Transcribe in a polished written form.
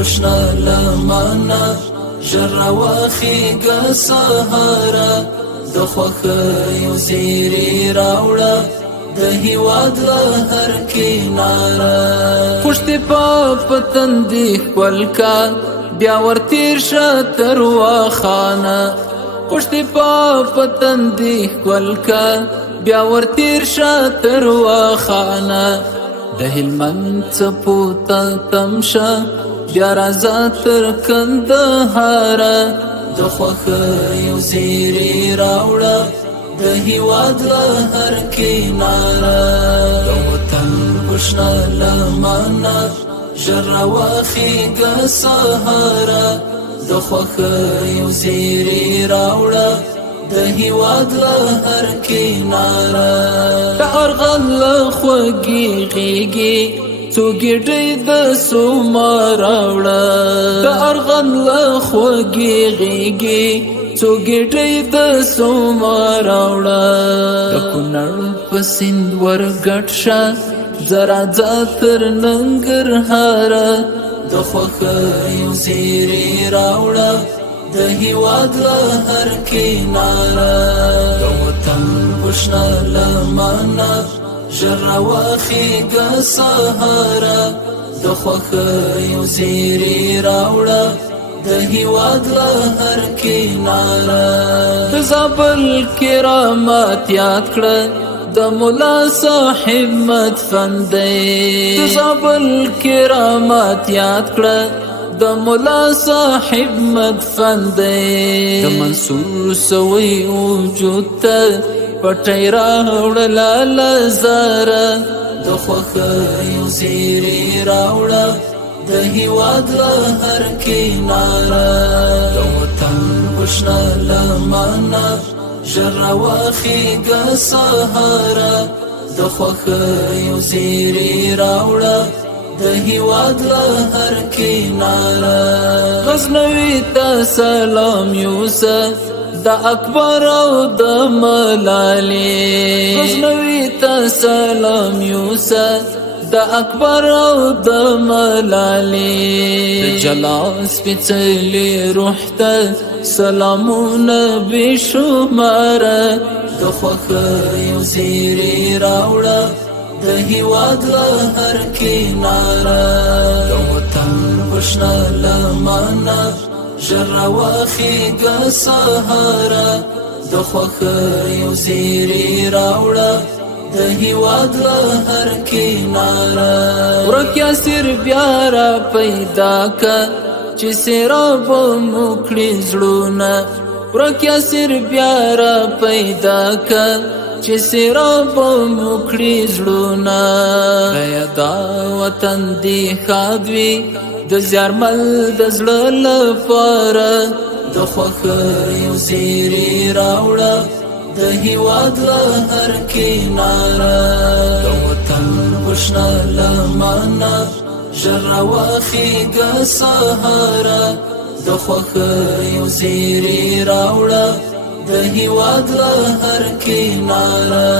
خوشنا لمانا ژر راوخیږه سهاره د خوښیو زیري راوړه د هېواد له هر کناره پوښتې په تندي ښکل کا بیا ورتېر شه تر واخانه پوښتې په تندي ښکل کا بیا ورتېر شه تر واخانه د هلمند څپو ته تم شه بیا راځه تر کندهاره د خوښیو زیري راوړه د هېواد له هر کناره د وطن کوشنه لمنه ژر راوخیږه سهاره د خوښیو زیري راوړه د هېواد له هر کناره د ارغند له خوږې غېږې څو ګېډۍ د سوما راوړه د ارغند له خوږې غېږې څو ګېډۍ د سوما راوړه د کونړ په سیند ورګډ شه ځه راځه تر ننګرهاره د خوښیو زیري راوړه د هېواد له هر کناره د وطن کوشنه لمنه ژر راوخیږه سهاره د خوښیو زیري راوړه د هېواد له هر کناره د زابل کرامات یاد کړه د ملا صاحب مدفن دی د زابل کرامات یاد کړه د ملا صاحب مدفن دی د منصور سوی وجود ته پټی راوړله له زاره د خوښیو زیري راوړه د هېواد له هر کناره د وطن کوشنه لمنه ژر راوخیږه سهاره د خوښیو زیري راوړه د هېواد له هر کناره غزنوي ته سلام یوسه د اکبر او د ملالې غزنوي ته سلام یوسه د اکبر او د ملالې د جلال سپېڅلي روح ته سلامونه بې شماره د خوښیو زیري راوړه د هېواد له هر کناره د وطن کوشنه لمنه ژر راوخیږه سهاره د خوښیو زیري راوړه د هېواد له هر کناره ورک یاسر بیا را پیدا که چې سیرابه مو کړي زړونه ورک یاسر بیا را پیدا که چې سیرابه مو کړي زړونه آیا دا وطن دې ښاد وي د زیارمل د زړه لپاره د خوښیو زیري راوړه د هېواد له هر کناره د وطن کوشنه لمنه ژر راوخیږه سهاره د خوښیو زیري راوړه د هېواد له هر کناره